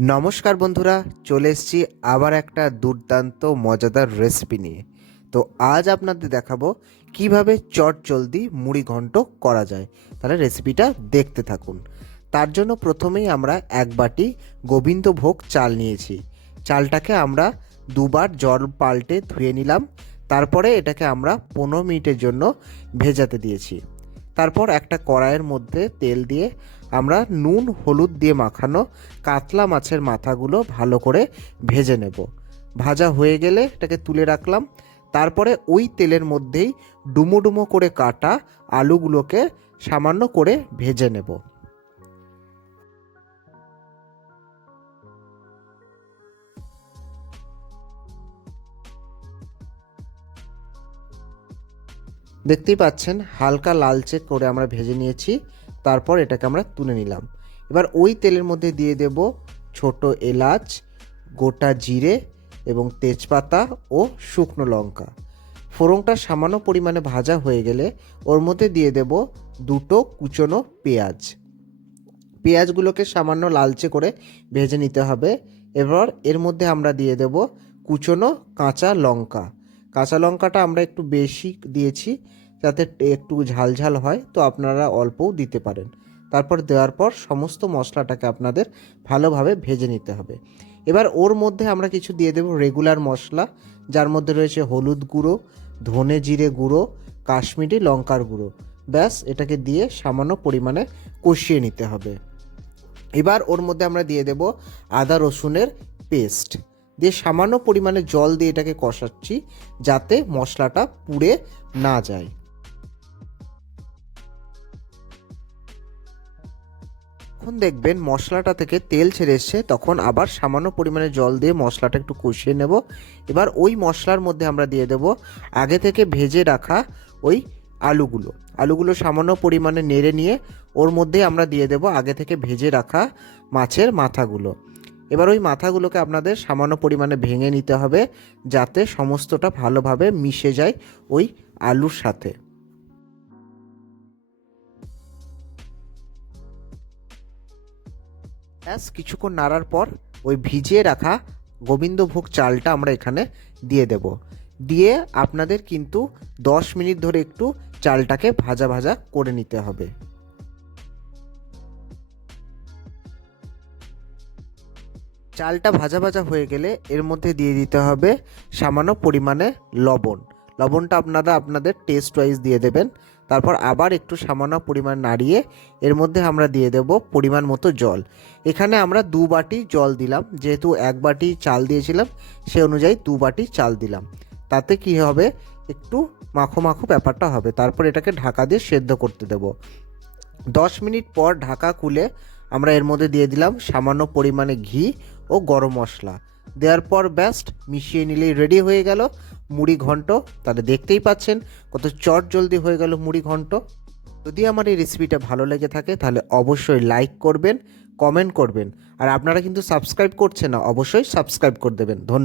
নমস্কার বন্ধুরা, চলে এসেছি আবার একটা দুর্দান্ত, মজাদার রেসিপি নিয়ে। তো আজ আপনাদের দেখাবো কীভাবে চট জলদি মুড়ি ঘন্ট করা যায়। তাহলে রেসিপিটা দেখতে থাকুন। তার জন্য প্রথমেই আমরা এক বাটি গোবিন্দভোগ চাল নিয়েছি। চালটাকে আমরা দুবার জল পাল্টে ধুয়ে নিলাম। তারপরে এটাকে আমরা পনেরো মিনিটের জন্য ভেজাতে দিয়েছি। তারপর একটা কড়াইয়ের মধ্যে তেল দিয়ে আমরা নুন, হলুদ দিয়ে মাখানো কাতলা মাছের মাথাগুলো ভালো করে ভেজে নেব। ভাজা হয়ে গেলে এটাকে তুলে রাখলাম। তারপরে ওই তেলের মধ্যেই ডুমো ডুমো করে কাটা আলুগুলোকে সামান্য করে ভেজে নেব। দেখতেই পাচ্ছেন, হালকা লালচে করে আমরা ভেজে নিয়েছি, তারপর এটাকে আমরা তুলে নিলাম। এবার ওই তেলের মধ্যে দিয়ে দেব ছোট এলাচ, গোটা জিরে এবং তেজপাতা ও শুকনো লঙ্কা। ফোড়নটা সামান্য পরিমাণে ভাজা হয়ে গেলে ওর মধ্যে দিয়ে দেব দুটো কুচনো পেঁয়াজ। পেঁয়াজগুলোকে সামান্য লালচে করে ভেজে নিতে হবে। এবার এর মধ্যে আমরা দিয়ে দেব কুচনো কাঁচা লঙ্কা। কাঁচা লঙ্কাটা আমরা একটু বেশি দিয়েছি যাতে একটু ঝাল ঝাল হয়, তো আপনারা অল্পও দিতে পারেন। তারপর দেওয়ার পর সমস্ত মশলাটাকে আপনাদের ভালোভাবে ভেজে নিতে হবে। এবার ওর মধ্যে আমরা কিছু দিয়ে দেব রেগুলার মশলা, যার মধ্যে রয়েছে হলুদ গুঁড়ো, ধনে জিরে গুঁড়ো, কাশ্মীরি লঙ্কার গুঁড়ো। ব্যাস, এটাকে দিয়ে সামান্য পরিমাণে কষিয়ে নিতে হবে। এবার ওর মধ্যে আমরা দিয়ে দেব আদা রসুনের পেস্ট। দিয়ে সামান্য পরিমাণে জল দিয়ে এটাকে কষাচ্ছি, যাতে মশলাটা পুড়ে না যায়। যখন দেখবেন মশলাটা থেকে তেল ছেড়ে এসছে, তখন আবার সামান্য পরিমাণে জল দিয়ে মশলাটা একটু কষিয়ে নেব। এবার ওই মশলার মধ্যে আমরা দিয়ে দেব আগে থেকে ভেজে রাখা ওই আলুগুলো। আলুগুলো সামান্য পরিমাণে নেড়ে নিয়ে ওর মধ্যে আমরা দিয়ে দেব আগে থেকে ভেজে রাখা মাছের মাথাগুলো। এবার ওই মাথাগুলোকে আপনাদের সামান্য পরিমাণে ভেঙে নিতে হবে যাতে সমস্তটা ভালোভাবে মিশে যায় ওই আলুর সাথে। ব্যাস, কিছুক্ষণ নাড়ার পর ওই ভিজিয়ে রাখা গোবিন্দভোগ চালটা আমরা এখানে দিয়ে দেব। দিয়ে আপনাদের কিন্তু দশ মিনিট ধরে একটু চালটাকে ভাজা ভাজা করে নিতে হবে। চালটা ভাজা ভাজা হয়ে গেলে এর মধ্যে দিয়ে দিতে হবে সামান্য পরিমাণে লবণ। লবণটা আপনারা আপনাদের টেস্ট ওয়াইজ দিয়ে দেবেন। তারপর আবার একটু সামান্য পরিমাণ নাড়িয়ে এর মধ্যে আমরা দিয়ে দেব পরিমাণ মতো জল। এখানে আমরা দু বাটি জল দিলাম, যেহেতু এক বাটি চাল দিয়েছিলাম, সে অনুযায়ী দু বাটি চাল দিলাম। তাতে কি হবে? একটু মাখো মাখো ব্যাপারটা হবে। তারপর এটাকে ঢাকা দিয়ে সেদ্ধ করতে দেব। দশ মিনিট পর ঢাকা খুলে আমরা এর মধ্যে দিয়ে দিলাম সামান্য পরিমাণে ঘি ও গরম মশলা। দেওয়ার পর ব্যাস্ট মিশিয়ে নিলেই রেডি হয়ে গেল। মুড়ি ঘন্ট, তাহলে দেখতেই পাচ্ছেন কত চট জলদি হয়ে গেল মুড়ি ঘন্ট। যদি আমার এই রেসিপিটা ভালো লেগে থাকে, তাহলে অবশ্যই লাইক করবেন কমেন্ট করবেন। আর আপনারা কিন্তু সাবস্ক্রাইব করছেন না, অবশ্যই সাবস্ক্রাইব করে দেবেন। ধন্যবাদ।